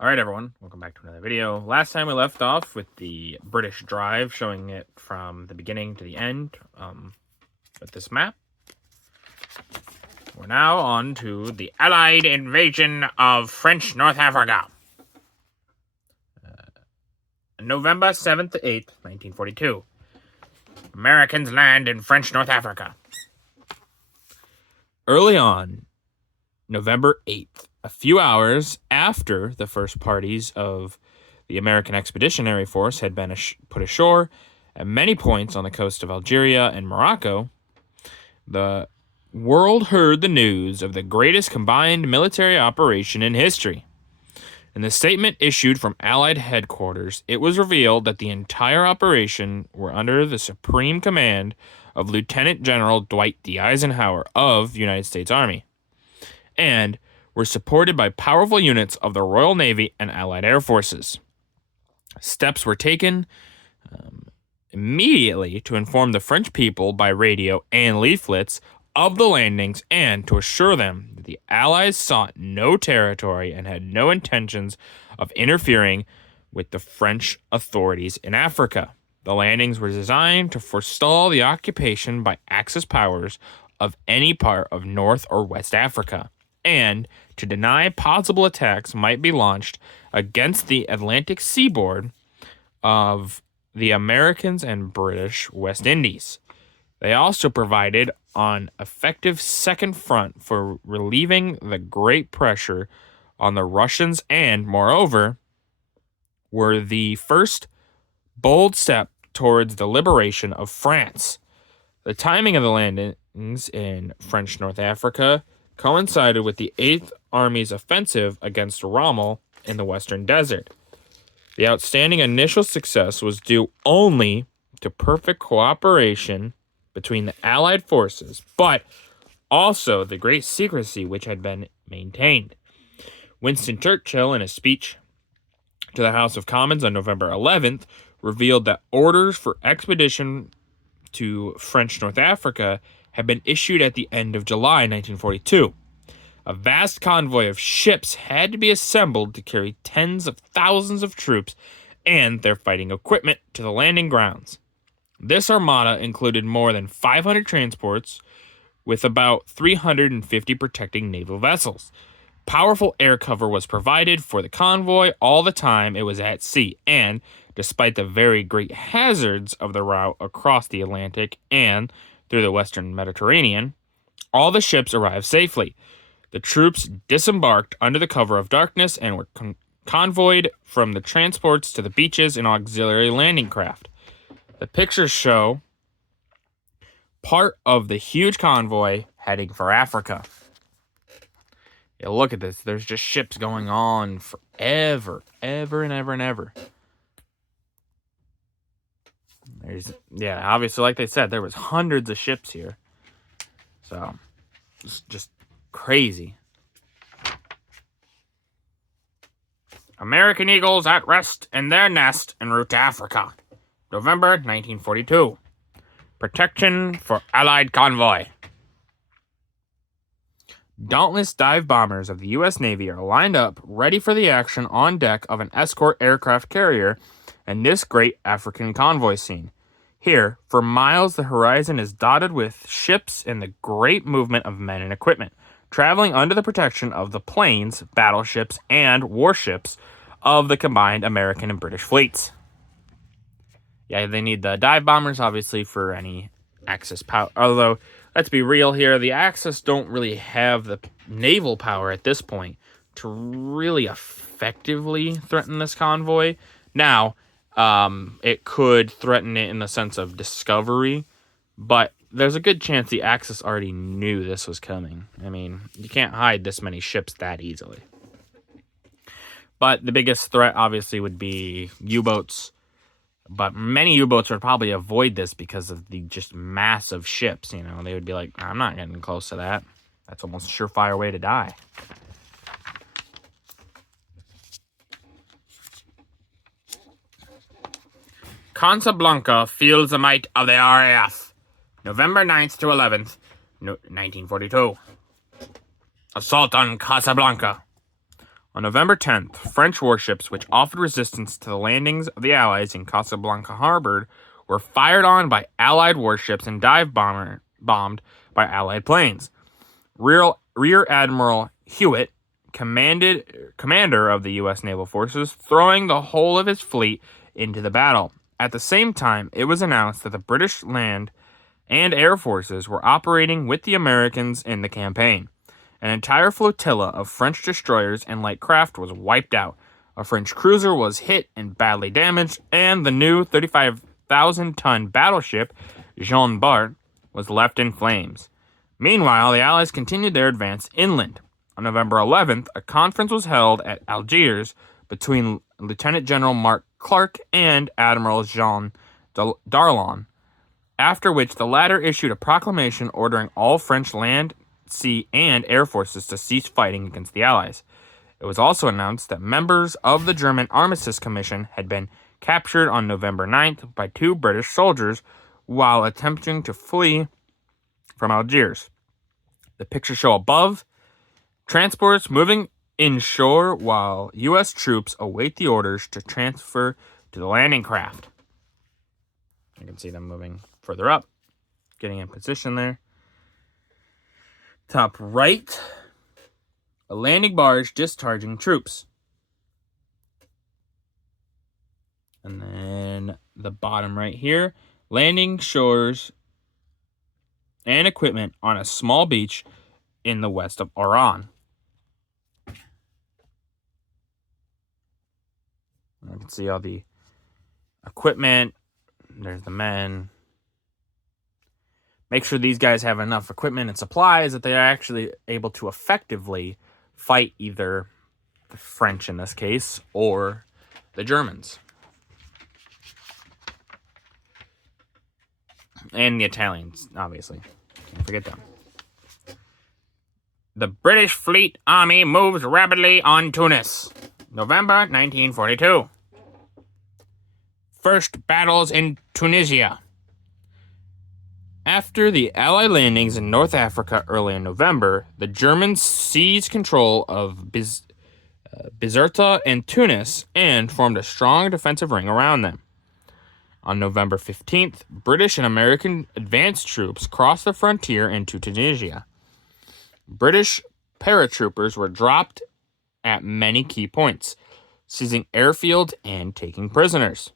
Alright everyone, welcome back to another video. Last time we left off with the British drive, showing it from the beginning to the end with this map. We're now on to the Allied invasion of French North Africa. November 7th to 8th, 1942. Americans land in French North Africa. Early on, November 8th, a few hours after the first parties of the American Expeditionary Force had been put ashore at many points on the coast of Algeria and Morocco, the world heard the news of the greatest combined military operation in history. In the statement issued from Allied headquarters, it was revealed that the entire operation were under the supreme command of Lieutenant General Dwight D. Eisenhower of the United States Army, and were supported by powerful units of the Royal Navy and Allied Air Forces. Steps were taken immediately to inform the French people by radio and leaflets of the landings and to assure them that the Allies sought no territory and had no intentions of interfering with the French authorities in Africa. The landings were designed to forestall the occupation by Axis powers of any part of North or West Africa, and to deny possible attacks might be launched against the Atlantic seaboard of the Americans and British West Indies. They also provided an effective second front for relieving the great pressure on the Russians and, moreover, were the first bold step towards the liberation of France. The timing of the landings in French North Africa coincided with the 8th Army's offensive against Rommel in the Western Desert. The outstanding initial success was due only to perfect cooperation between the Allied forces, but also the great secrecy which had been maintained. Winston Churchill, in a speech to the House of Commons on November 11th, revealed that orders for expedition to French North Africa had been issued at the end of July 1942. A vast convoy of ships had to be assembled to carry tens of thousands of troops and their fighting equipment to the landing grounds. This armada included more than 500 transports with about 350 protecting naval vessels. Powerful air cover was provided for the convoy all the time it was at sea, and despite the very great hazards of the route across the Atlantic and through the western Mediterranean, all the ships arrived safely. The troops disembarked under the cover of darkness and were convoyed from the transports to the beaches in auxiliary landing craft. The pictures show part of the huge convoy heading for Africa. Yeah, look at this. There's just ships going on forever, ever and ever and ever. Obviously, like they said, there was hundreds of ships here. So, it's just crazy. American Eagles at rest in their nest en route to Africa. November 1942. Protection for Allied convoy. Dauntless dive bombers of the U.S. Navy are lined up, ready for the action on deck of an escort aircraft carrier in this great African convoy scene. Here, for miles, the horizon is dotted with ships and the great movement of men and equipment, traveling under the protection of the planes, battleships, and warships of the combined American and British fleets. Yeah, they need the dive bombers, obviously, for any Axis power. Although, let's be real here, the Axis don't really have the naval power at this point to really effectively threaten this convoy. Now, it could threaten it in the sense of discovery, but there's a good chance the Axis already knew this was coming. I mean, you can't hide this many ships that easily. But the biggest threat, obviously, would be U-boats. But many U-boats would probably avoid this because of the just massive ships, you know. They would be like, I'm not getting close to that. That's almost a surefire way to die. Casablanca feels the might of the RAF. November 9th to 11th, 1942. Assault on Casablanca. On November 10th, French warships, which offered resistance to the landings of the Allies in Casablanca Harbor, were fired on by Allied warships and bombed by Allied planes. Rear Admiral Hewitt, commander of the U.S. naval forces, throwing the whole of his fleet into the battle. At the same time, it was announced that the British land and air forces were operating with the Americans in the campaign. An entire flotilla of French destroyers and light craft was wiped out. A French cruiser was hit and badly damaged, and the new 35,000-ton battleship Jean Bart was left in flames. Meanwhile, the Allies continued their advance inland. On November 11th, a conference was held at Algiers between Lieutenant General Mark Clark and Admiral Jean Darlan, after which the latter issued a proclamation ordering all French land, sea, and air forces to cease fighting against the Allies. It was also announced that members of the German Armistice Commission had been captured on November 9th by 2 British soldiers while attempting to flee from Algiers. The pictures show above transports moving inshore while U.S. troops await the orders to transfer to the landing craft. You can see them moving further up, getting in position there. Top right, a landing barge discharging troops. And then the bottom right here, landing shores and equipment on a small beach in the west of Oran. You can see all the equipment. There's the men. Make sure these guys have enough equipment and supplies that they are actually able to effectively fight either the French in this case or the Germans. And the Italians, obviously. Can't forget them. The British Fleet Army moves rapidly on Tunis. November 1942. First battles in Tunisia. After the Allied landings in North Africa early in November, the Germans seized control of Bizerta and Tunis and formed a strong defensive ring around them. On November 15th, British and American advance troops crossed the frontier into Tunisia. British paratroopers were dropped at many key points, seizing airfields and taking prisoners.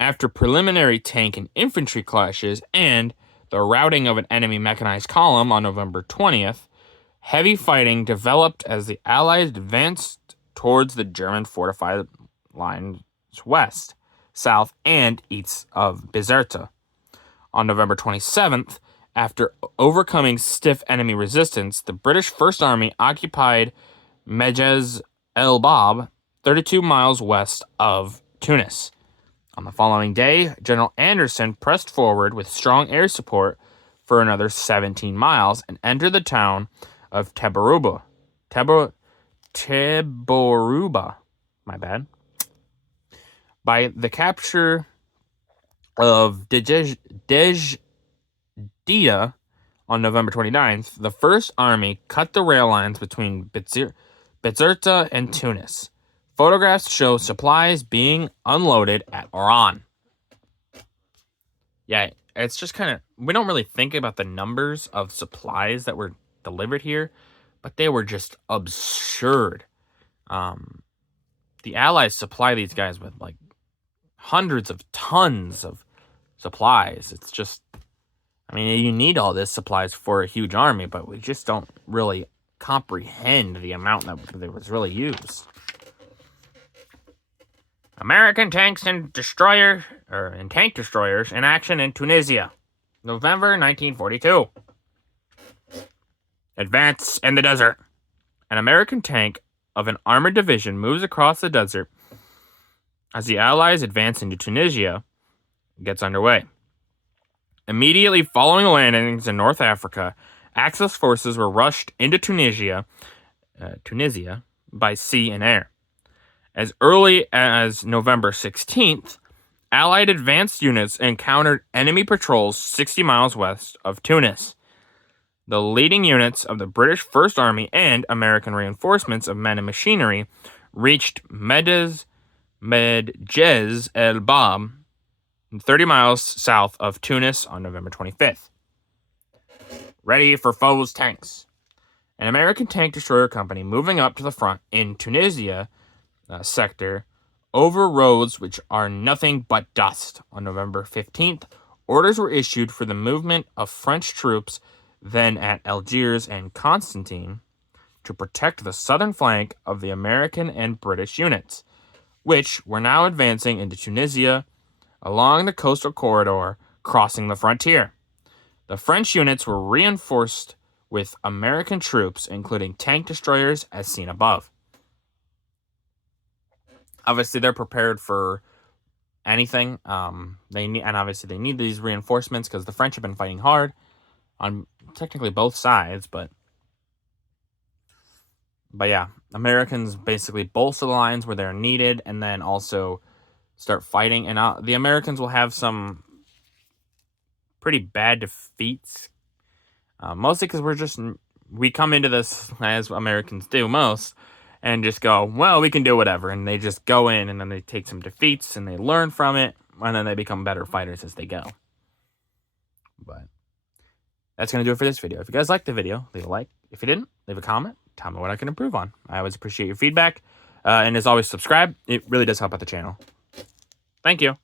After preliminary tank and infantry clashes and the routing of an enemy mechanized column on November 20th, heavy fighting developed as the Allies advanced towards the German fortified lines west, south, and east of Bizerta. On November 27th, after overcoming stiff enemy resistance, the British First Army occupied Mejez El Bab, 32 miles west of Tunis. On the following day, General Anderson pressed forward with strong air support for another 17 miles and entered the town of Teboruba. By the capture of Dejdida on November 29th, the First Army cut the rail lines between Bizerta and Tunis. Photographs show supplies being unloaded at Oran. Yeah, it's just kind of, we don't really think about the numbers of supplies that were delivered here, but they were just absurd. The Allies supply these guys with like hundreds of tons of supplies. It's just, I mean, you need all this supplies for a huge army, but we just don't really comprehend the amount that was really used. American tanks and tank destroyers in action in Tunisia, November 1942. Advance in the desert. An American tank of an armored division moves across the desert as the Allies advance into Tunisia gets underway. Immediately following the landings in North Africa, Axis forces were rushed into Tunisia by sea and air. As early as November 16th, Allied advanced units encountered enemy patrols 60 miles west of Tunis. The leading units of the British First Army and American reinforcements of men and machinery reached Medjez el Bab, 30 miles south of Tunis on November 25th. Ready for foe's tanks. An American tank destroyer company moving up to the front in Tunisia sector over roads which are nothing but dust. On November 15th, orders were issued for the movement of French troops then at Algiers and Constantine to protect the southern flank of the American and British units, which were now advancing into Tunisia along the coastal corridor crossing the frontier. The French units were reinforced with American troops, including tank destroyers as seen above. Obviously, they're prepared for anything. They need these reinforcements because the French have been fighting hard on technically both sides, but yeah, Americans basically bolster the lines where they're needed, and then also start fighting. And the Americans will have some pretty bad defeats, mostly because we come into this as Americans do most, and just go, well, we can do whatever, and they just go in, and then they take some defeats, and they learn from it, and then they become better fighters as they go. But that's going to do it for this video. If you guys liked the video, leave a like. If you didn't, leave a comment. Tell me what I can improve on. I always appreciate your feedback. And as always, subscribe. It really does help out the channel. Thank you.